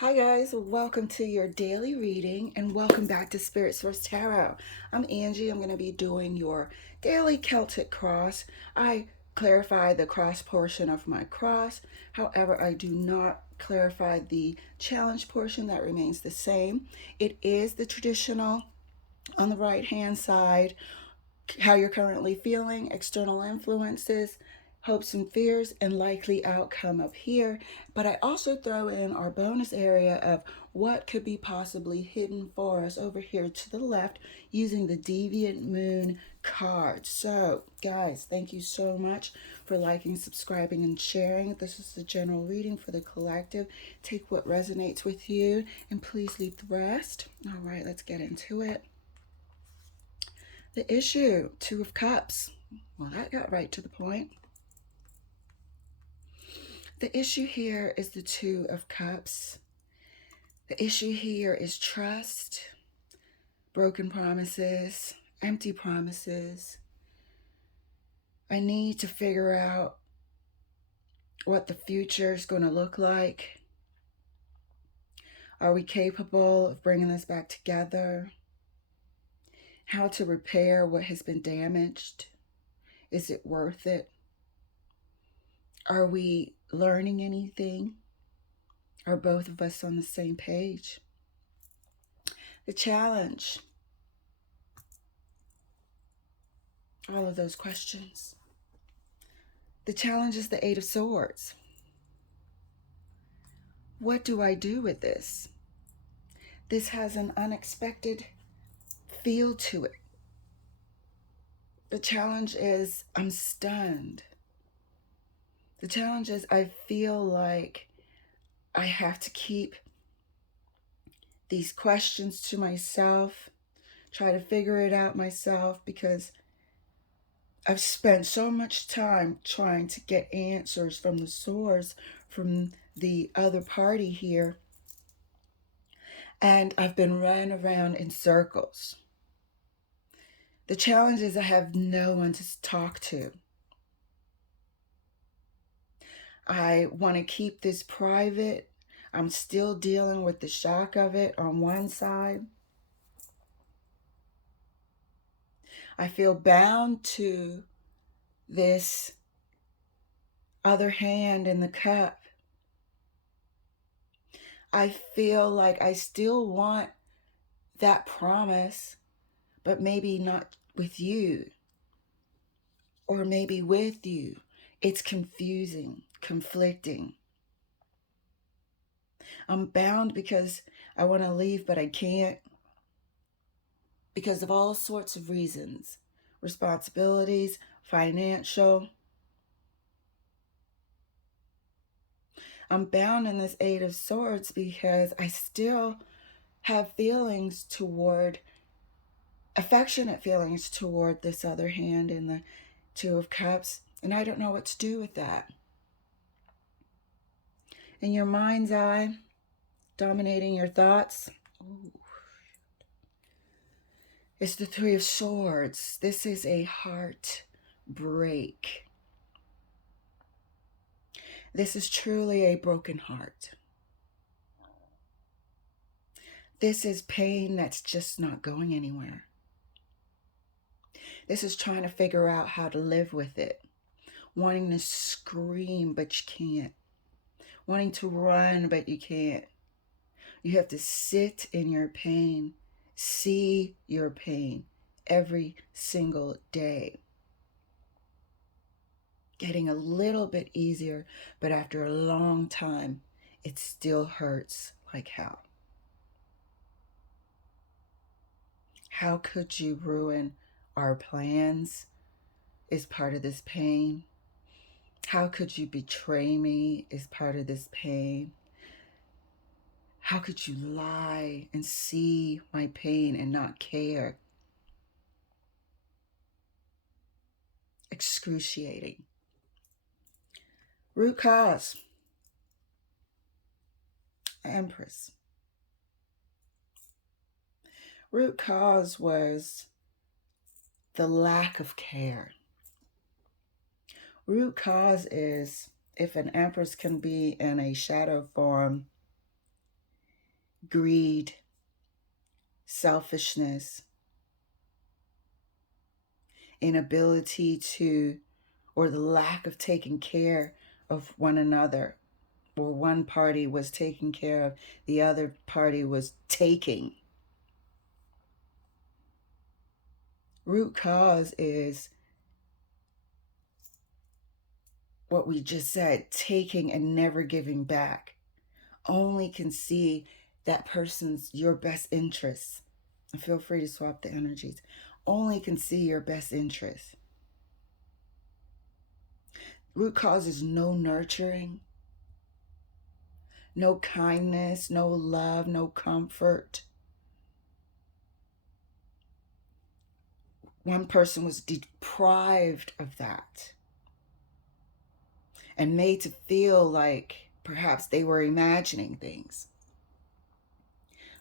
Hi guys, welcome to your daily reading and welcome back to Spirit Source Tarot. I'm Angie. I'm going to be doing your daily Celtic cross. I clarify the cross portion of my cross. However, I do not clarify the challenge portion. That remains the same. It is the traditional on the right hand side, how you're currently feeling, external influences, hopes and fears, and likely outcome up here. But I also throw in our bonus area of what could be possibly hidden for us over here to the left using the Deviant Moon card. So, guys, thank you so much for liking, subscribing, and sharing. This is the general reading for the collective. Take what resonates with you and please leave the rest. All right, let's get into it. The issue, Two of Cups. Well, that got right to the point. The issue here is the Two of Cups. The issue here is trust, broken promises, empty promises. I need to figure out what the future is going to look like. Are we capable of bringing this back together? How to repair what has been damaged? Is it worth it? Are we learning anything? Are both of us on the same page? The challenge. All of those questions. The challenge is the Eight of Swords. What do I do with this? This has an unexpected feel to it. The challenge is I'm stunned. The challenge is I feel like I have to keep these questions to myself, try to figure it out myself, because I've spent so much time trying to get answers from the source, from the other party here, and I've been running around in circles. The challenge is I have no one to talk to. I want to keep this private. I'm still dealing with the shock of it on one side. I feel bound to this other hand in the cup. I feel like I still want that promise, but maybe not with you, or maybe with you. It's confusing, conflicting. I'm bound because I want to leave, but I can't because of all sorts of reasons, responsibilities, financial. I'm bound in this Eight of Swords because I still have feelings toward, affectionate feelings toward this other hand in the Two of Cups, and I don't know what to do with that. In your mind's eye, dominating your thoughts, ooh, it's the Three of Swords. This is a heartbreak. This is truly a broken heart. This is pain that's just not going anywhere. This is trying to figure out how to live with it. Wanting to scream, but you can't. Wanting to run, but you can't. You have to sit in your pain, see your pain every single day. Getting a little bit easier, but after a long time, it still hurts like hell. How could you ruin our plans? Is part of this pain. How could you betray me? Is part of this pain. How could you lie and see my pain and not care? Excruciating. Root cause. Empress. Root cause was the lack of care. Root cause is, if an Empress can be in a shadow form, greed, selfishness, inability to, or the lack of taking care of one another, or one party was taking care of, the other party was taking. Root cause is what we just said, taking and never giving back. Only can see that person's your best interests. And feel free to swap the energies. Only can see your best interests. Root cause is no nurturing, no kindness, no love, no comfort. One person was deprived of that and made to feel like perhaps they were imagining things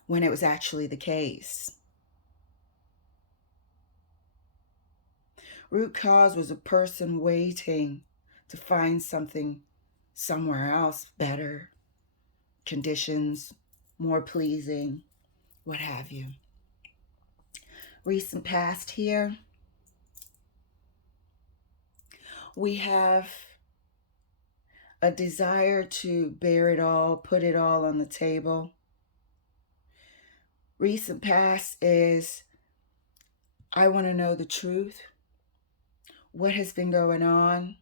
when it was actually the case. Root cause was a person waiting to find something somewhere else better, conditions more pleasing, what have you. Recent past here, we have a desire to bear it all, put it all on the table. Recent past is, I want to know the truth, what has been going on,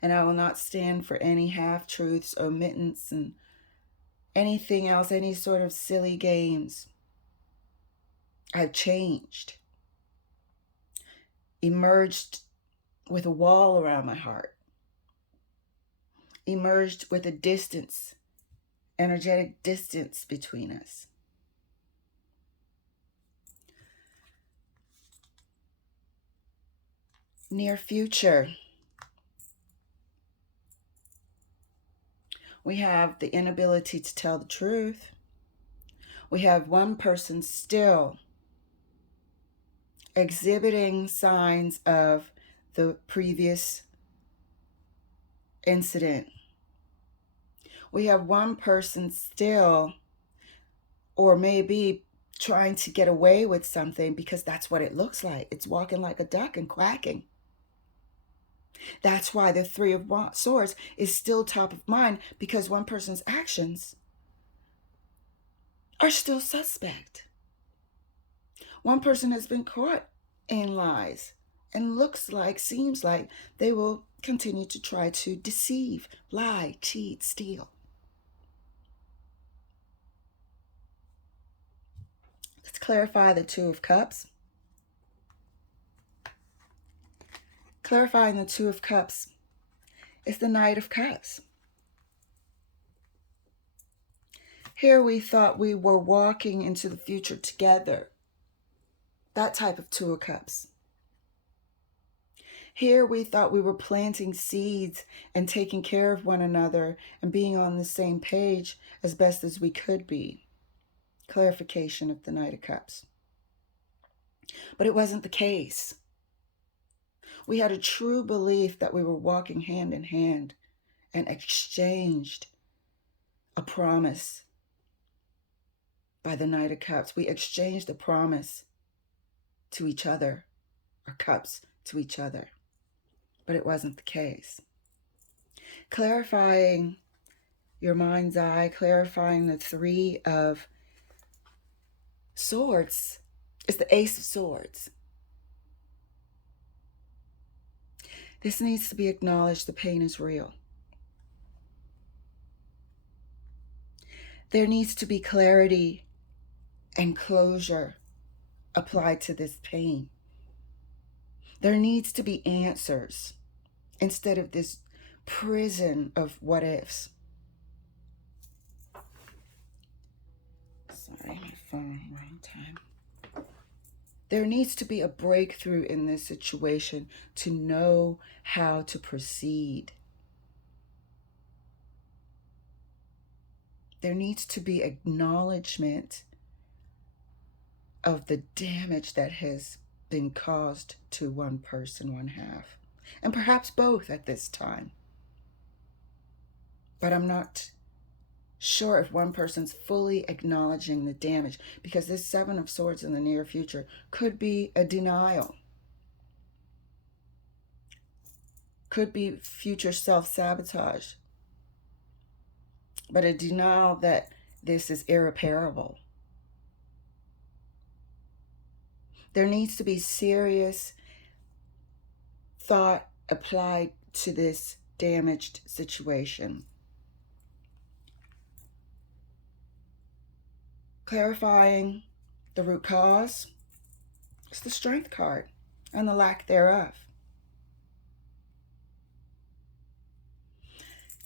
and I will not stand for any half-truths, omittance, and anything else, any sort of silly games. I've changed, emerged with a wall around my heart, emerged with a distance, energetic distance between us. Near future, we have the inability to tell the truth. We have one person still exhibiting signs of the previous incident. We have one person still, or maybe trying to get away with something because that's what it looks like. It's walking like a duck and quacking. That's why the Three of Swords is still top of mind, because one person's actions are still suspect. One person has been caught in lies and looks like, seems like they will continue to try to deceive, lie, cheat, steal. Let's clarify the Two of Cups. Clarifying the Two of Cups is the Knight of Cups. Here we thought we were walking into the future together. That type of Two of Cups. Here we thought we were planting seeds and taking care of one another and being on the same page as best as we could be. Clarification of the Knight of Cups. But it wasn't the case. We had a true belief that we were walking hand in hand and exchanged a promise by the Knight of Cups. We exchanged a promise to each other, our cups to each other. But it wasn't the case. Clarifying your mind's eye, clarifying the Three of Swords is the Ace of Swords. This needs to be acknowledged. The pain is real. There needs to be clarity and closure applied to this pain. There needs to be answers instead of this prison of what ifs. Sorry, my phone, wrong time. There needs to be a breakthrough in this situation to know how to proceed. There needs to be acknowledgement of the damage that has been caused to one person, one half, and perhaps both at this time. But I'm not sure if one person's fully acknowledging the damage, because this Seven of Swords in the near future could be a denial, could be future self-sabotage, but a denial that this is irreparable. There needs to be serious thought applied to this damaged situation. Clarifying the root cause is the Strength card and the lack thereof.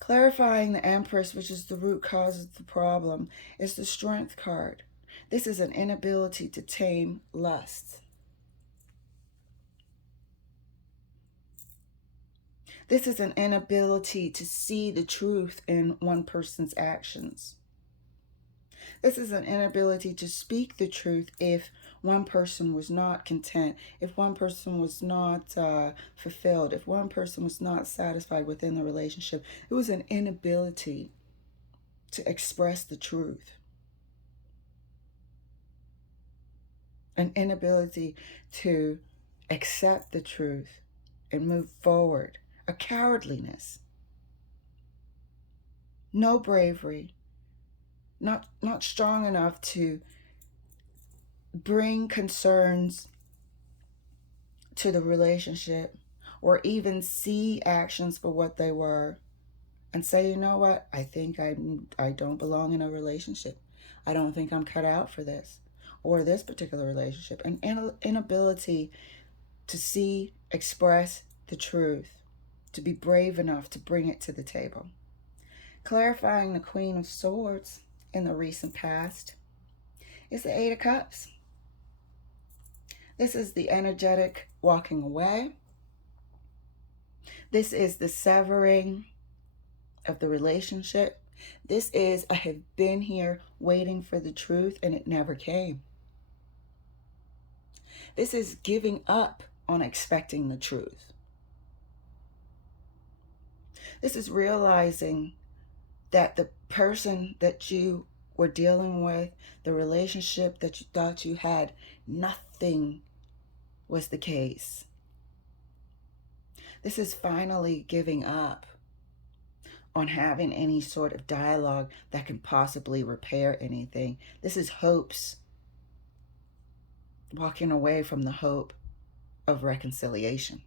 Clarifying the Empress, which is the root cause of the problem, is the Strength card. This is an inability to tame lust. This is an inability to see the truth in one person's actions. This is an inability to speak the truth if one person was not content, if one person was not fulfilled, if one person was not satisfied within the relationship. It was an inability to express the truth, an inability to accept the truth and move forward, a cowardliness, no bravery, not strong enough to bring concerns to the relationship or even see actions for what they were and say, you know what, I think I don't belong in a relationship. I don't think I'm cut out for this or this particular relationship. An inability to see, express the truth, to be brave enough to bring it to the table. Clarifying the Queen of Swords in the recent past is the Eight of Cups. This is the energetic walking away. This is the severing of the relationship. This is, I have been here waiting for the truth and it never came. This is giving up on expecting the truth. This is realizing that the person that you were dealing with, the relationship that you thought you had, nothing was the case. This is finally giving up on having any sort of dialogue that can possibly repair anything. This is hopes, walking away from the hope of reconciliation.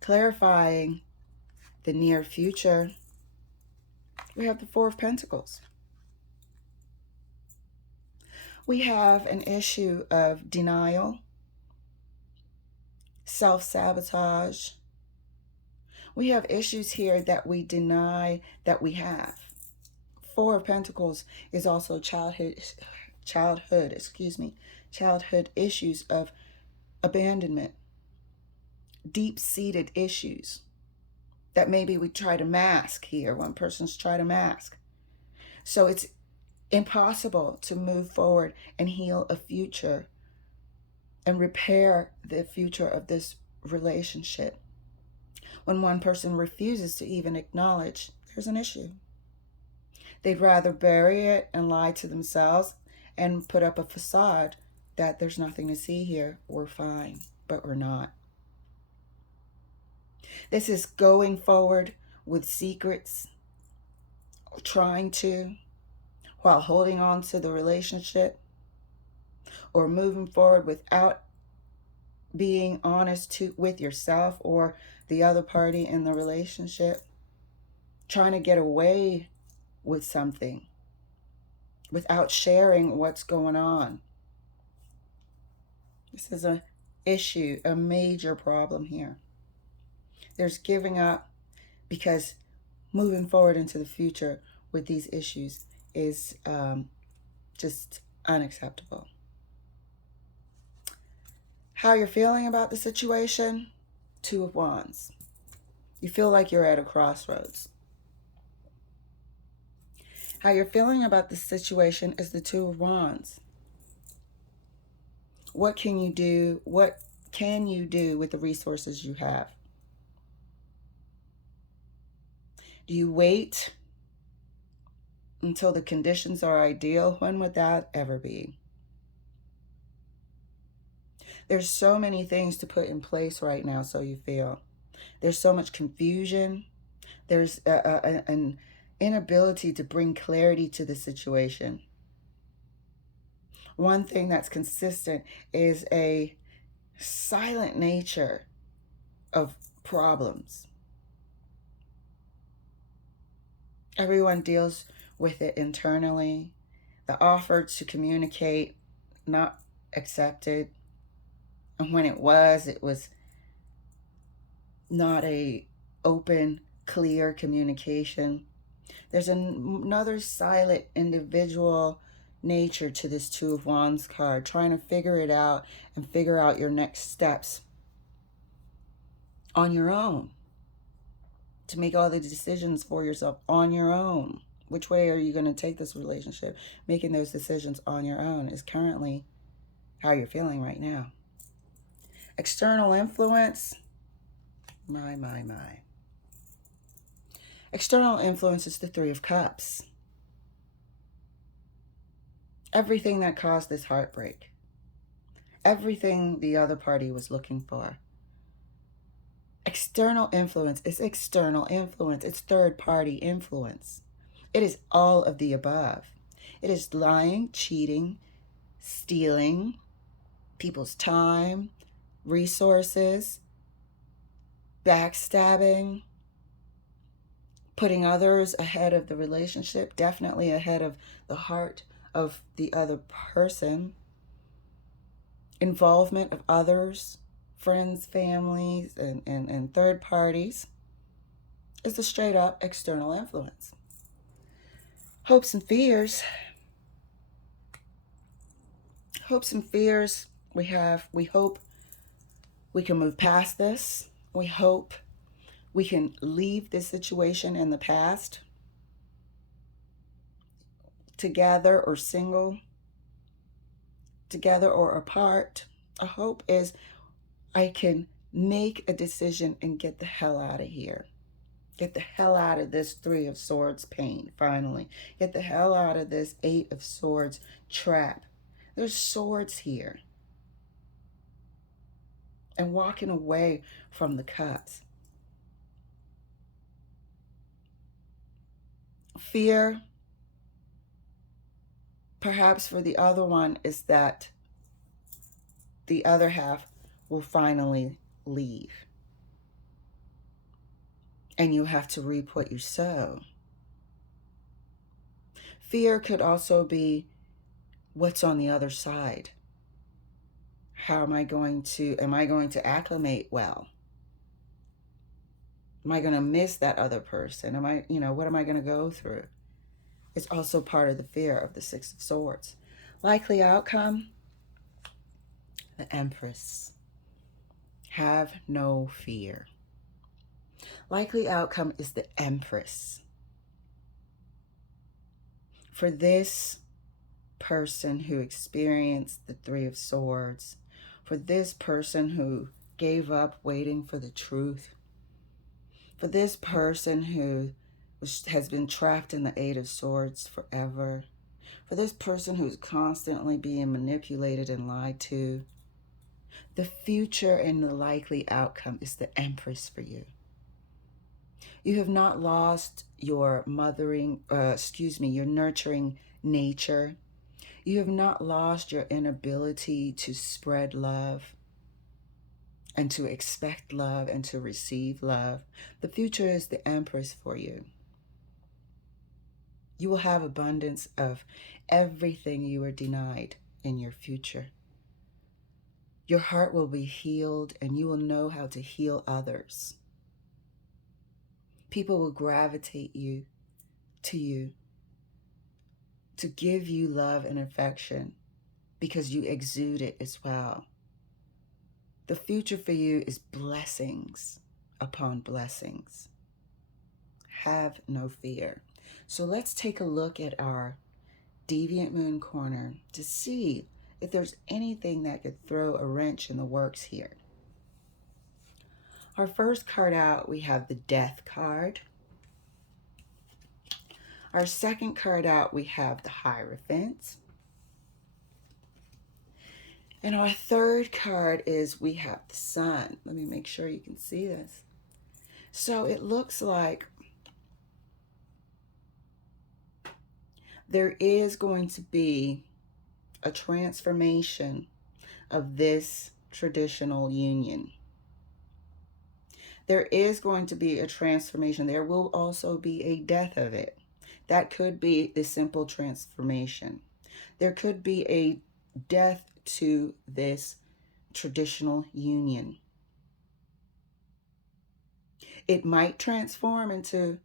Clarifying the near future, we have the Four of Pentacles. We have an issue of denial, self-sabotage. We have issues here that we deny that we have. Four of Pentacles is also childhood issues of abandonment, deep-seated issues that maybe we try to mask here. One person's trying to mask. So it's impossible to move forward and heal a future and repair the future of this relationship when one person refuses to even acknowledge there's an issue. They'd rather bury it and lie to themselves and put up a facade that there's nothing to see here. We're fine, but we're not. This is going forward with secrets, trying to, while holding on to the relationship, or moving forward without being honest with yourself or the other party in the relationship, trying to get away with something without sharing what's going on. This is an issue, a major problem here. There's giving up because moving forward into the future with these issues is just unacceptable. How you're feeling about the situation? Two of Wands. You feel like you're at a crossroads. How you're feeling about the situation is the Two of Wands. What can you do? What can you do with the resources you have? Do you wait until the conditions are ideal. When would that ever be? There's so many things to put in place right now, so you feel. There's so much confusion. There's an inability to bring clarity to the situation. One thing that's consistent is a silent nature of problems. Everyone deals with it internally. The offer to communicate, not accepted. And when it was not a open, clear communication. There's another silent individual nature to this Two of Wands card, trying to figure it out and figure out your next steps on your own, to make all the decisions for yourself on your own. Which way are you going to take this relationship? Making those decisions on your own is currently how you're feeling right now. External influence. My. External influence is the Three of Cups. Everything that caused this heartbreak. Everything the other party was looking for. External influence is external influence. It's third party influence. It is all of the above. It is lying, cheating, stealing people's time, resources, backstabbing, putting others ahead of the relationship, definitely ahead of the heart of the other person, involvement of others, friends, families, and third parties, is the straight up external influence. Hopes and fears. Hopes and fears. We hope we can move past this. We hope we can leave this situation in the past, together or single, together or apart. A hope is I can make a decision and get the hell out of here. Get the hell out of this Three of Swords pain, finally. Get the hell out of this Eight of Swords trap. There's swords here. And walking away from the cups. Fear, perhaps for the other one, is that the other half will finally leave. And you have to reap what you sow. Fear could also be what's on the other side. Am I going to acclimate well? Am I going to miss that other person? What am I going to go through? It's also part of the fear of the Six of Swords. Likely outcome, the Empress. Have no fear. Likely outcome is the Empress. For this person who experienced the Three of Swords, for this person who gave up waiting for the truth, for this person who has been trapped in the Eight of Swords forever, for this person who's constantly being manipulated and lied to, the future and the likely outcome is the Empress for you. You have not lost your your nurturing nature. You have not lost your inability to spread love and to expect love and to receive love. The future is the Empress for you. You will have abundance of everything you were denied in your future. Your heart will be healed and you will know how to heal others. People will gravitate to you to give you love and affection because you exude it as well. The future for you is blessings upon blessings. Have no fear. So let's take a look at our Deviant Moon corner to see if there's anything that could throw a wrench in the works here. Our first card out, we have the Death card. Our second card out, we have the Hierophant. And our third card is we have the Sun. Let me make sure you can see this. So it looks like there is going to be a transformation of this traditional union. There is going to be a transformation. There will also be a death of it. That could be the simple transformation. There could be a death to this traditional union. It might transform into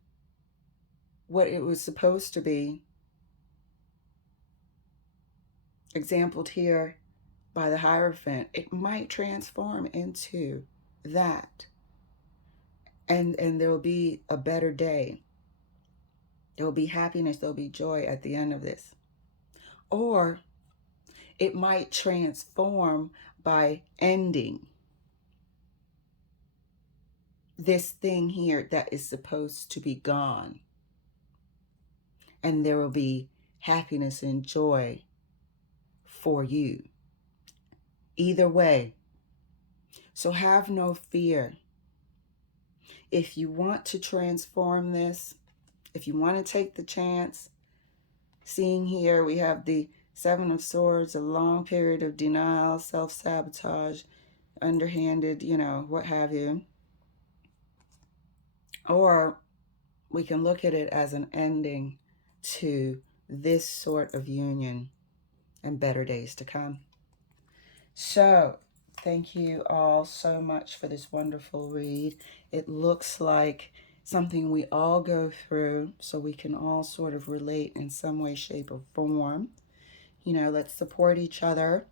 what it was supposed to be, exampled here by the Hierophant. It might transform into that. And there will be a better day. There will be happiness, there will be joy at the end of this. Or it might transform by ending this thing here that is supposed to be gone. And there will be happiness and joy for you. Either way. So have no fear. If you want to transform this, if you want to take the chance, seeing here we have the Seven of Swords, a long period of denial, self-sabotage, underhanded, what have you. Or we can look at it as an ending to this sort of union and better days to come. So, thank you all so much for this wonderful read. It looks like something we all go through, so we can all sort of relate in some way, shape, or form. Let's support each other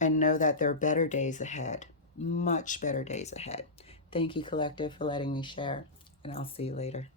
and know that there are better days ahead, much better days ahead. Thank you, Collective, for letting me share, and I'll see you later.